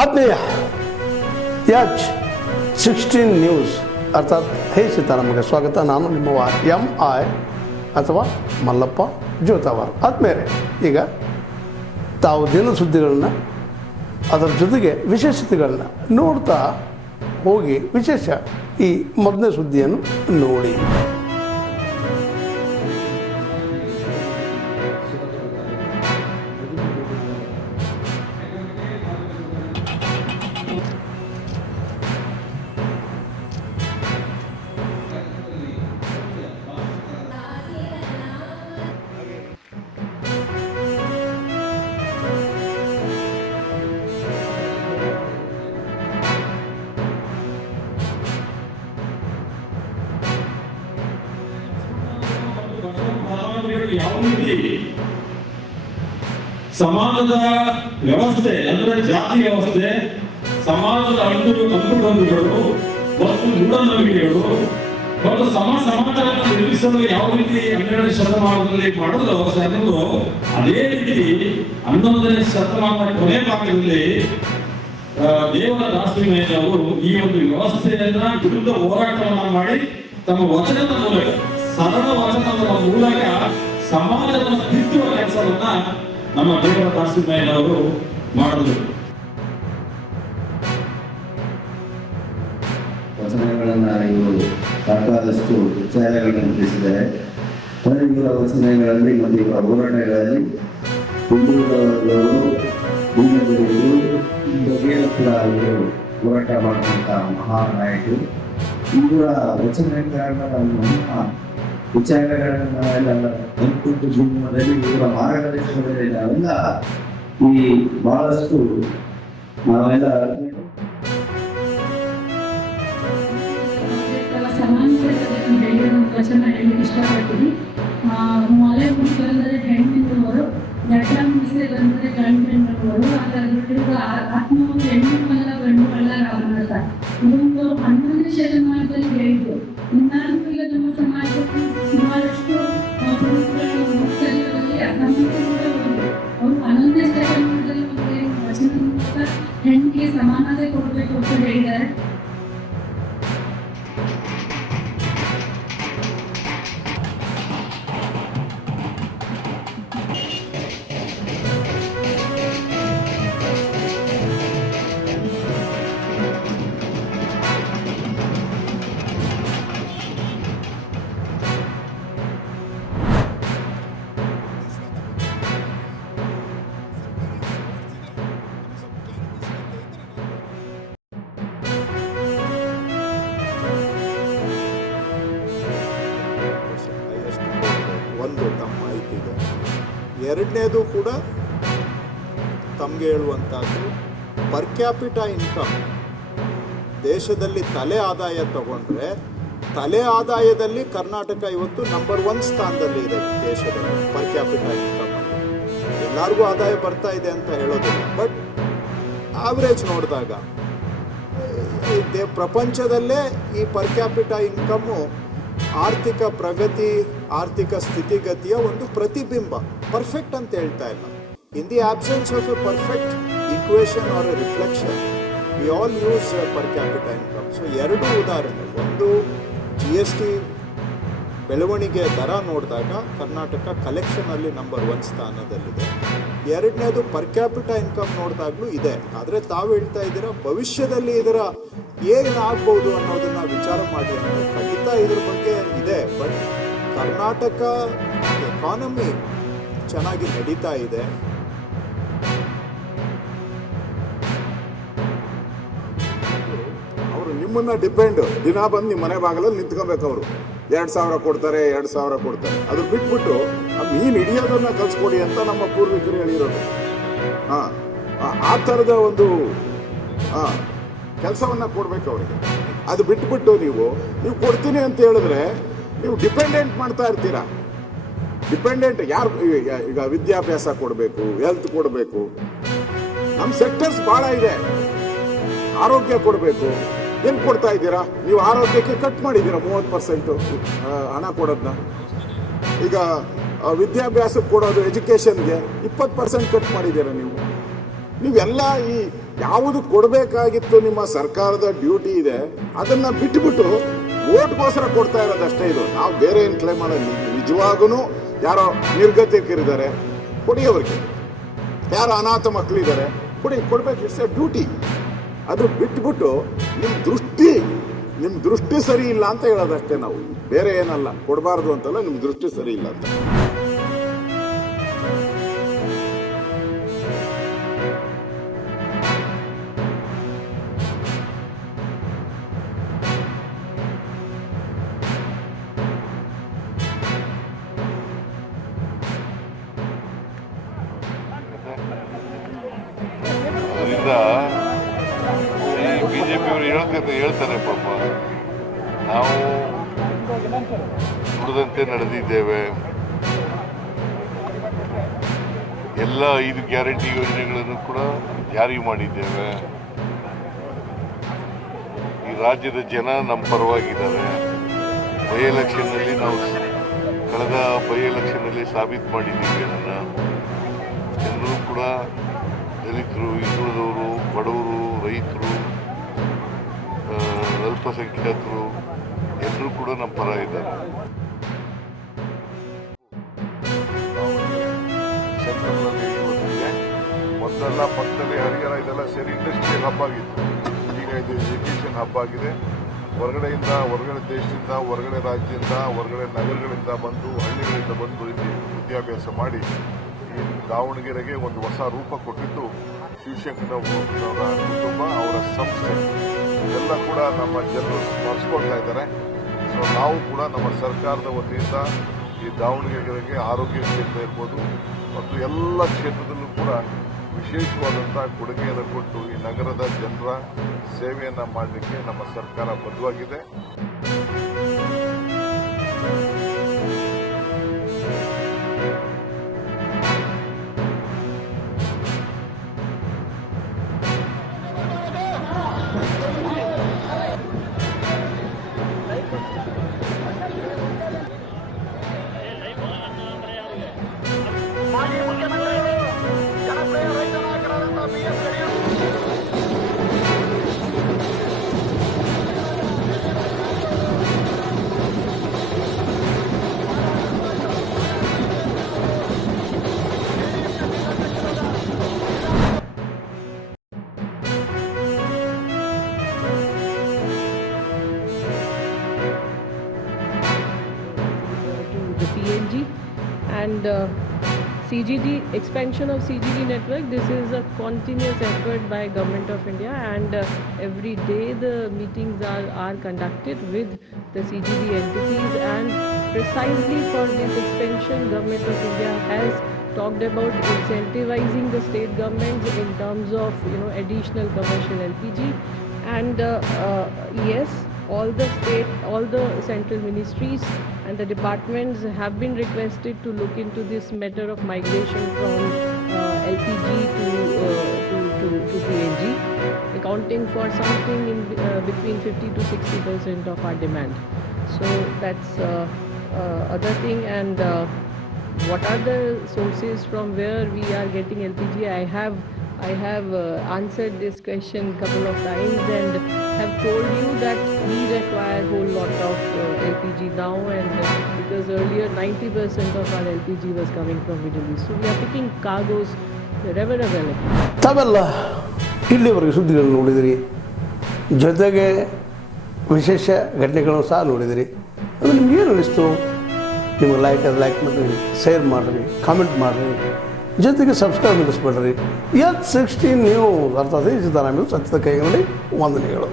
ಆತ್ಮೀಯ H16 news ಅರ್ಥಾತ್ ಹೇ ಸೀತಾರಾಮಗೆ ಸ್ವಾಗತ. ನಾನು ನಿಮ್ಮ MI ಅಥವಾ ಮಲ್ಲಪ್ಪ ಜೋತಾವಾರ್. ಆದ್ಮೇಲೆ ಈಗ ತಾವು ದಿನ ಸುದ್ದಿಗಳನ್ನ ಅದರ ಜೊತೆಗೆ ವಿಶೇಷತೆಗಳನ್ನ ನೋಡ್ತಾ ಹೋಗಿ ವಿಶೇಷ ಈ ಮೊದಲನೇ ಸುದ್ದಿಯನ್ನು ನೋಡಿ. ಯಾವ ರೀತಿ ಸಮಾಜದ ವ್ಯವಸ್ಥೆ ಅಂದ್ರೆ ಜಾತಿ ವ್ಯವಸ್ಥೆ, ಸಮಾಜದ ಅಂಕುಡೊಂಕುಗಳು ಮತ್ತು ಮೂಢನಂಬಿಕೆಗಳು ಮತ್ತು ಸಮಾಜವನ್ನು ನಿರ್ಮಿಸಲು ಯಾವ ರೀತಿ 12ನೇ ಶತಮಾನದಲ್ಲಿ ಮಾಡಿದ್ರು ಅನ್ನೋದು ಅದೇ ರೀತಿ 11ನೇ ಶತಮಾನದ ಕೊನೆ ಭಾಗದಲ್ಲಿ ದೇವರ ದಾಸಿಮಯ್ಯನವರು ಈ ಒಂದು ವ್ಯವಸ್ಥೆಯನ್ನ ವಿರುದ್ಧ ಹೋರಾಟವನ್ನ ಮಾಡಿ ತಮ್ಮ ವಚನದ ಮೂಲಕ, ಸರಳ ವಚನದ ಮೂಲಕ ಸಮಾಜವನ್ನು ತಿದ್ದುವ ಕೆಲಸವನ್ನ ನಮ್ಮ ದೇವರ ದಾಸಿಮಯ್ಯನವರು ಮಾಡಿದ್ರು. ವಚನಗಳನ್ನ ಇವರು ಸಾಕಾದಷ್ಟು ವಿಚಾರಗಳನ್ನು ತಿಳಿಸಿದ್ದಾರೆ. ಇವರ ವಚನಗಳಲ್ಲಿ ಮತ್ತು ಇವರ ಹೋರಾಟಗಳಲ್ಲಿ ಹಿಂದುಳಿದವರು ಬಗೆಯಲು ಕೂಡ ಇವರು ಹೋರಾಟ ಮಾಡುವಂತ ಮಹಾನ್ ನಾಯಕರು. ಇವರ ವಚನಗಳನ್ನ ವಿಚಾರಗಳನ್ನೆಲ್ಲ ನೆನಪಿಟ್ಟು ಜೀವನದಲ್ಲಿ ಇವರ ಮಾರ್ಗದರ್ಶನದಲ್ಲಿ ನಾವೆಲ್ಲ ಈ ಬಹಳಷ್ಟು ನಾವೆಲ್ಲ ವಚನ ಹೇಳಲಿಕ್ಕೆ ಇಷ್ಟಪಡ್ತೀನಿ. ಮಲೆ ಬಂದರೆ ಹೆಣ್ಣಿನವರು, ದಟ್ಟ ಮೀಸೆ ಬಂದರೆ ಗಂಡು ಅದರ ಆತ್ಮವನ್ನು ಹೆಣ್ಣುಗಳಲ್ಲ ಗಂಡುಗಳಲ್ಲ ರಾಮನಾಥ. ಇದೊಂದು 11ನೇ ಶತಮಾನದಲ್ಲಿ ಹೇಳಿದ್ದು. ಇನ್ನಾದ್ರೂ ಈಗ ನಮ್ಮ ಸಮಾಜಕ್ಕೆ ಸುಮಾರಷ್ಟು ಪುರುಷರು ಮುಕ್ತರಲ್ಲಿ ಅಸಮತೆ ಕೂಡ ಒಂದು ಅವರು 11ನೇ ಶತಮಾನದಲ್ಲಿ ಒಂದು ವಚನ ಮೂಲಕ ಹೆಣ್ಣಿಗೆ ಸಮಾನತೆ ಕೊಡಬೇಕು ಅಂತ ಹೇಳಿದ್ದಾರೆ. ಒಂದು ತಮ್ಮ ಮಾಹಿತಿಗೆ, ಎರಡನೇದು ಕೂಡ ತಮಗೆ ಹೇಳುವಂಥದ್ದು ಪರ್ ಕ್ಯಾಪಿಟಾ ಇನ್ಕಮ್. ದೇಶದಲ್ಲಿ ತಲೆ ಆದಾಯ ತಗೊಂಡ್ರೆ ತಲೆ ಆದಾಯದಲ್ಲಿ ಕರ್ನಾಟಕ ಇವತ್ತು ನಂಬರ್ 1 ಸ್ಥಾನದಲ್ಲಿ ಇದೆ ದೇಶದಲ್ಲಿ ಪರ್ ಕ್ಯಾಪಿಟಾ ಇನ್ಕಮ್. ಎಲ್ಲರಿಗೂ ಆದಾಯ ಬರ್ತಾ ಇದೆ ಅಂತ ಹೇಳೋದಿಲ್ಲ, ಬಟ್ ಆವ್ರೇಜ್ ನೋಡಿದಾಗ ಪ್ರಪಂಚದಲ್ಲೇ ಈ ಪರ್ ಕ್ಯಾಪಿಟಾ ಇನ್ಕಮ್ಮು ಆರ್ಥಿಕ ಪ್ರಗತಿ, ಆರ್ಥಿಕ ಸ್ಥಿತಿಗತಿಯ ಒಂದು ಪ್ರತಿಬಿಂಬ. ಪರ್ಫೆಕ್ಟ್ ಅಂತ ಹೇಳ್ತಾ ಇಲ್ಲ. In the absence of a perfect equation or a reflection we all use per capita income. So ಎರಡು ಉದಾಹರಣೆ, ಒಂದು GST ಬೆಳವಣಿಗೆ ದರ ನೋಡಿದಾಗ ಕರ್ನಾಟಕ ಕಲೆಕ್ಷನಲ್ಲಿ ನಂಬರ್ 1 ಸ್ಥಾನದಲ್ಲಿದೆ. ಎರಡನೇದು ಪರ್ ಕ್ಯಾಪಿಟಾ ಇನ್ಕಮ್ ನೋಡಿದಾಗಲೂ ಇದೆ. ಆದರೆ ತಾವು ಹೇಳ್ತಾ ಇದ್ದೀರಾ ಭವಿಷ್ಯದಲ್ಲಿ ಇದರ ಏನಾಗ್ಬೋದು ಅನ್ನೋದನ್ನ ವಿಚಾರ ಮಾಡಿ ಅಂದರೆ ಖಂಡಿತ ಇದ್ರ ಬಗ್ಗೆ ಇದೆ. ಬಟ್ ಕರ್ನಾಟಕ ಎಕಾನಮಿ ಚೆನ್ನಾಗಿ ನಡೀತಾ ಇದೆ. ಅವರು ನಿಮ್ಮನ್ನ ಡಿಪೆಂಡ್ ದಿನ ಬಂದು ನಿಮ್ಮ ಮನೆ ಬಾಗಿಲಲ್ಲಿ ನಿಂತ್ಕೋಬೇಕು. ಅವರು 2,000 ಕೊಡ್ತಾರೆ, 2,000 ಕೊಡ್ತಾರೆ. ಅದು ಬಿಟ್ಬಿಟ್ಟು ಮೀನು ಹಿಡಿಯೋದನ್ನ ಕಲ್ಸ್ಕೊಡಿ ಅಂತ ನಮ್ಮ ಪೂರ್ವಿಕರು ಹೇಳಿರೋದು. ಆ ಥರದ ಒಂದು ಕೆಲಸವನ್ನ ಕೊಡ್ಬೇಕು ಅವರಿಗೆ. ಅದು ಬಿಟ್ಬಿಟ್ಟು ನೀವು ಕೊಡ್ತೀನಿ ಅಂತ ಹೇಳಿದ್ರೆ ನೀವು ಡಿಪೆಂಡೆಂಟ್ ಮಾಡ್ತಾ ಇರ್ತೀರಾ. ಡಿಪೆಂಡೆಂಟ್ ಯಾರು? ಈಗ ವಿದ್ಯಾಭ್ಯಾಸ ಕೊಡಬೇಕು, ಹೆಲ್ತ್ ಕೊಡಬೇಕು, ನಮ್ಮ ಸೆಕ್ಟರ್ಸ್ ಭಾಳ ಇದೆ. ಆರೋಗ್ಯ ಕೊಡಬೇಕು, ಏನು ಕೊಡ್ತಾ ಇದ್ದೀರಾ ನೀವು? ಆರೋಗ್ಯಕ್ಕೆ ಕಟ್ ಮಾಡಿದ್ದೀರಾ 30% ಹಣ ಕೊಡೋದನ್ನ. ಈಗ ವಿದ್ಯಾಭ್ಯಾಸಕ್ಕೆ ಕೊಡೋದು, ಎಜುಕೇಷನ್ಗೆ 20% ಕಟ್ ಮಾಡಿದ್ದೀರಾ ನೀವು. ನೀವೆಲ್ಲ ಯಾವುದು ಕೊಡಬೇಕಾಗಿತ್ತು ನಿಮ್ಮ ಸರ್ಕಾರದ ಡ್ಯೂಟಿ ಇದೆ ಅದನ್ನ ಬಿಟ್ಟುಬಿಟ್ಟು ಓಟ್ಗೋಸ್ಕರ ಕೊಡ್ತಾ ಇರೋದಷ್ಟೇ ಇದು. ನಾವು ಬೇರೆ ಏನು ಕ್ಲೈಮ್ ಮಾಡೋದು. ನಿಜವಾಗೂ ಯಾರೋ ನಿರ್ಗತಿಕರಿದ್ದಾರೆ ಕೊಡಿ, ಅವ್ರಿಗೆ ಯಾರೋ ಅನಾಥ ಮಕ್ಕಳಿದ್ದಾರೆ ಕೊಡಿ, ಕೊಡ್ಬೇಕು. It's A duty. ಅದು ಬಿಟ್ಬಿಟ್ಟು ನಿಮ್ಮ ದೃಷ್ಟಿ ಸರಿ ಇಲ್ಲ ಅಂತ ಹೇಳೋದಷ್ಟೇ ನಾವು, ಬೇರೆ ಏನಲ್ಲ. ಕೊಡಬಾರ್ದು ಅಂತಲ್ಲ, ನಿಮ್ಮ ದೃಷ್ಟಿ ಸರಿ ಇಲ್ಲ ಅಂತ. ಅದರಿಂದ ಈ ಬಿಜೆಪಿಯವರು ಹೇಳ್ತಾರೆ ಪಾಪ, ನಾವು ನುಡಿದಂತೆ ನಡೆದಿದ್ದೇವೆ, ಎಲ್ಲ 5 ಗ್ಯಾರಂಟಿ ಯೋಜನೆಗಳನ್ನು ಕೂಡ ಜಾರಿ ಮಾಡಿದ್ದೇವೆ, ಈ ರಾಜ್ಯದ ಜನ ನಮ್ಮ ಪರವಾಗಿದ್ದಾರೆ, ಬೈ ಎಲೆಕ್ಷನ್ನಲ್ಲಿ ನಾವು ಕಳೆದ ಬೈ ಎಲೆಕ್ಷನ್ನಲ್ಲಿ ಸಾಬೀತು ಮಾಡಿದ್ದೀವಿ ಅದನ್ನು. ಎಲ್ಲರೂ ಕೂಡ ದಲಿತರು, ಹಿಂದುಳಿದವರು, ಬಡವರು, ರೈತರು, ಅಲ್ಪಸಂಖ್ಯಾತರು ಎಲ್ಲರೂ ಕೂಡ ನಮ್ಮ ಪರ ಇದ್ದಾರೆ. ಸೆಂಟ್ರಲ್ನಲ್ಲಿ ಇವತ್ತಿಗೆ ಮೊದಲೆಲ್ಲ ಪಕ್ಕದಲ್ಲಿ ಹರಿಹರ ಇದೆಲ್ಲ ಸೇರಿ ಇಂಡಸ್ಟ್ರಿಯಲ್ ಹಬ್ ಆಗಿತ್ತು. ಈಗ ಇದು ಎಜುಕೇಷನ್ ಹಬ್ ಆಗಿದೆ. ಹೊರಗಡೆ ದೇಶದಿಂದ, ಹೊರಗಡೆ ರಾಜ್ಯದಿಂದ, ಹೊರಗಡೆ ನಗರಗಳಿಂದ ಬಂದು, ಹಳ್ಳಿಗಳಿಂದ ಬಂದು ಇಲ್ಲಿ ವಿದ್ಯಾಭ್ಯಾಸ ಮಾಡಿ ಈ ದಾವಣಗೆರೆಗೆ ಒಂದು ಹೊಸ ರೂಪ ಕೊಟ್ಟಿದ್ದು ಶಿವಶಂಕರನವರ ಕುಟುಂಬ, ಅವರ ಸಂಸ್ಥೆ. ಇದೆಲ್ಲ ಕೂಡ ನಮ್ಮ ಜನರು ಸ್ಮರಿಸ್ಕೊಳ್ತಾ ಇದ್ದಾರೆ. ಸೊ ನಾವು ಕೂಡ ನಮ್ಮ ಸರ್ಕಾರದ ವತಿಯಿಂದ ಈ ದಾವಣಗೆರೆಗೆ ಆರೋಗ್ಯ ಕ್ಷೇತ್ರ ಇರ್ಬೋದು ಮತ್ತು ಎಲ್ಲ ಕ್ಷೇತ್ರದಲ್ಲೂ ಕೂಡ ವಿಶೇಷವಾದಂಥ ಕೊಡುಗೆಯನ್ನು ಕೊಟ್ಟು ಈ ನಗರದ ಜನರ ಸೇವೆಯನ್ನು ಮಾಡಲಿಕ್ಕೆ ನಮ್ಮ ಸರ್ಕಾರ ಬದ್ಧವಾಗಿದೆ. the PNG and CGD, expansion of CGD network. This is a continuous effort by Government of India, and every day the meetings are conducted with the CGD entities, and precisely for this expansion Government of India has talked about incentivizing the state governments in terms of additional commercial LPG, and yes, all the central ministries and the departments have been requested to look into this matter of migration from LPG to PNG, accounting for something in between 50 to 60% of our demand. So that's other thing. And what are the sources from where we are getting LPG? I have answered this question couple of times and have told you that we require a whole lot of LPG now, and because earlier 90% of our LPG was coming from Middle East. So we are picking cargoes wherever available. ತಾವೆಲ್ಲ ಇಲ್ಲಿವರೆಗೆ ಸುದ್ದಿಗಳನ್ನು ನೋಡಿದಿರಿ, ಜೊತೆಗೆ ವಿಶೇಷ ಘಟನೆಗಳನ್ನು ಸಹ ನೋಡಿದಿರಿ. ಅದು ನಿಮ್ಗೇನು ಅನ್ನಿಸ್ತು? ನಿಮಗೆ ಲೈಕ್ ಮಾಡಿರಿ, ಶೇರ್ ಮಾಡಿರಿ, ಕಾಮೆಂಟ್ ಮಾಡಿರಿ, ಜೊತೆಗೆ ಸಬ್ಸ್ಕ್ರೈಬ್ ಮಾಡಿಸ್ಬಿಡ್ರಿ. H16 ನ್ಯೂಸ್ ಅರ್ಥಾತ್ ಸಿದ್ದರಾಮಯ್ಯ ಸತ್ಯದ ಕೈಗಳಲ್ಲಿ ವಂದನೆಗಳು.